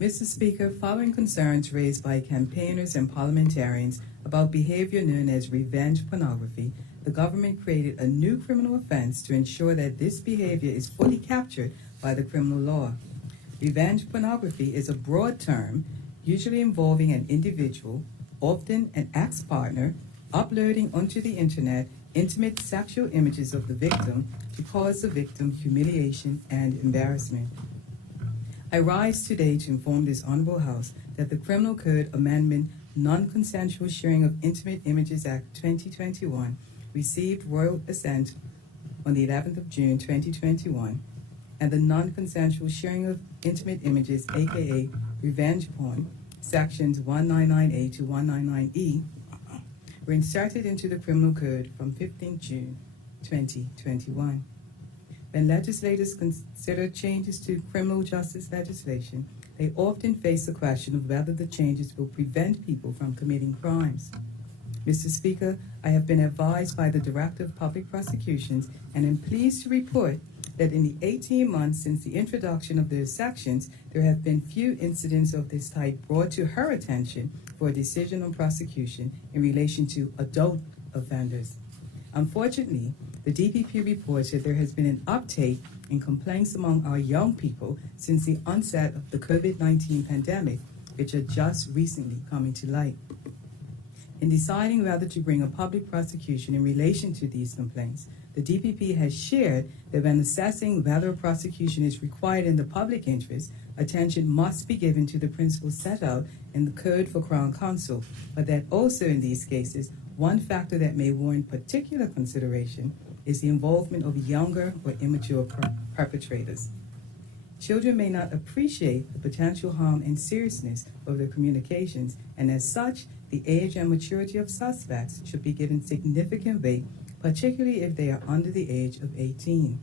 Mr. Speaker, following concerns raised by campaigners and parliamentarians about behavior known as revenge pornography, the government created a new criminal offense to ensure that this behavior is fully captured by the criminal law. Revenge pornography is a broad term, usually involving an individual, often an ex-partner, uploading onto the internet intimate sexual images of the victim to cause the victim humiliation and embarrassment. I rise today to inform this Honorable House that the Criminal Code Amendment Non-Consensual Sharing of Intimate Images Act 2021 received royal assent on the 11th of June 2021, and the Non-Consensual Sharing of Intimate Images, aka Revenge Porn, Sections 199A to 199E, were inserted into the Criminal Code from 15 June 2021. When legislators consider changes to criminal justice legislation, they often face the question of whether the changes will prevent people from committing crimes. Mr. Speaker, I have been advised by the Director of Public Prosecutions and am pleased to report that in the 18 months since the introduction of those sections, there have been few incidents of this type brought to her attention for a decision on prosecution in relation to adult offenders. Unfortunately, the DPP reports that there has been an uptake in complaints among our young people since the onset of the COVID-19 pandemic, which are just recently coming to light. In deciding whether to bring a public prosecution in relation to these complaints, the DPP has shared that when assessing whether a prosecution is required in the public interest, attention must be given to the principles set out in the Code for Crown Counsel, but that also in these cases, one factor that may warrant particular consideration is the involvement of younger or immature perpetrators. Children may not appreciate the potential harm and seriousness of their communications, and as such, the age and maturity of suspects should be given significant weight, particularly if they are under the age of 18.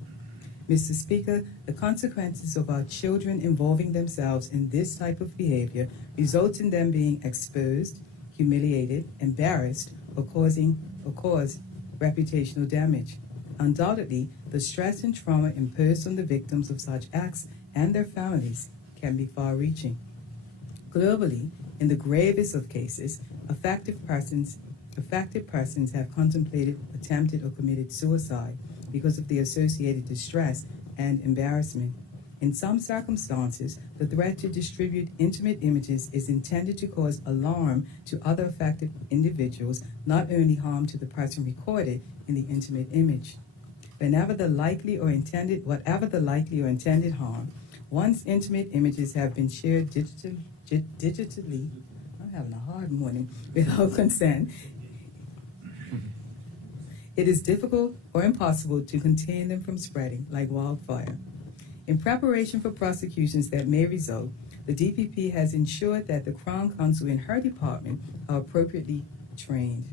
Mr. Speaker, the consequences of our children involving themselves in this type of behavior results in them being exposed, humiliated, embarrassed, or cause reputational damage. Undoubtedly, the stress and trauma imposed on the victims of such acts and their families can be far-reaching. Globally, in the gravest of cases, affected persons have contemplated, attempted, or committed suicide because of the associated distress and embarrassment. In some circumstances, the threat to distribute intimate images is intended to cause alarm to other affected individuals, not only harm to the person recorded in the intimate image. Whatever the likely or intended harm, once intimate images have been shared digitally, I'm having a hard morning, without consent, it is difficult or impossible to contain them from spreading like wildfire. In preparation for prosecutions that may result, the DPP has ensured that the Crown Counsel in her department are appropriately trained.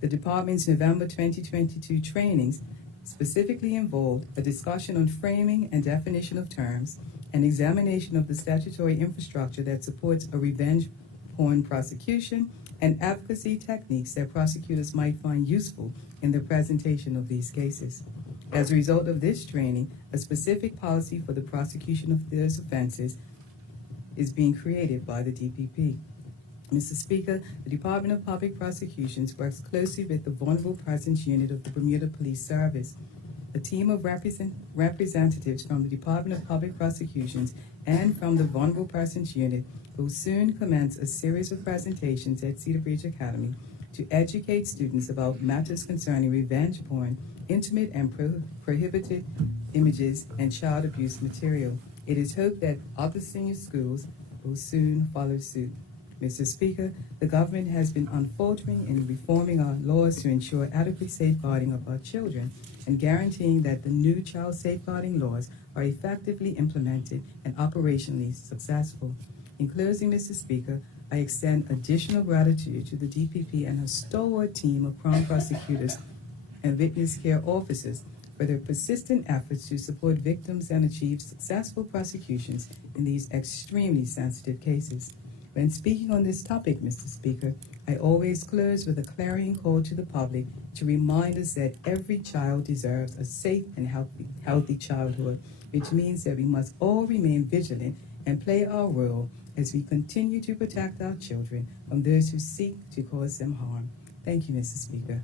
The department's November 2022 trainings specifically involved a discussion on framing and definition of terms, an examination of the statutory infrastructure that supports a revenge porn prosecution, and advocacy techniques that prosecutors might find useful in the presentation of these cases. As a result of this training, a specific policy for the prosecution of those offenses is being created by the DPP. Mr. Speaker, the Department of Public Prosecutions works closely with the Vulnerable Persons Unit of the Bermuda Police Service. A team of representatives from the Department of Public Prosecutions and from the Vulnerable Persons Unit will soon commence a series of presentations at Cedar Bridge Academy to educate students about matters concerning revenge porn, intimate and prohibited images, and child abuse material. It is hoped that other senior schools will soon follow suit. Mr. Speaker, the government has been unfaltering in reforming our laws to ensure adequate safeguarding of our children and guaranteeing that the new child safeguarding laws are effectively implemented and operationally successful. In closing, Mr. Speaker, I extend additional gratitude to the DPP and her stalwart team of Crown prosecutors and witness care officers for their persistent efforts to support victims and achieve successful prosecutions in these extremely sensitive cases. When speaking on this topic, Mr. Speaker, I always close with a clarion call to the public to remind us that every child deserves a safe and healthy childhood, which means that we must all remain vigilant and play our role as we continue to protect our children from those who seek to cause them harm. Thank you, Mr. Speaker.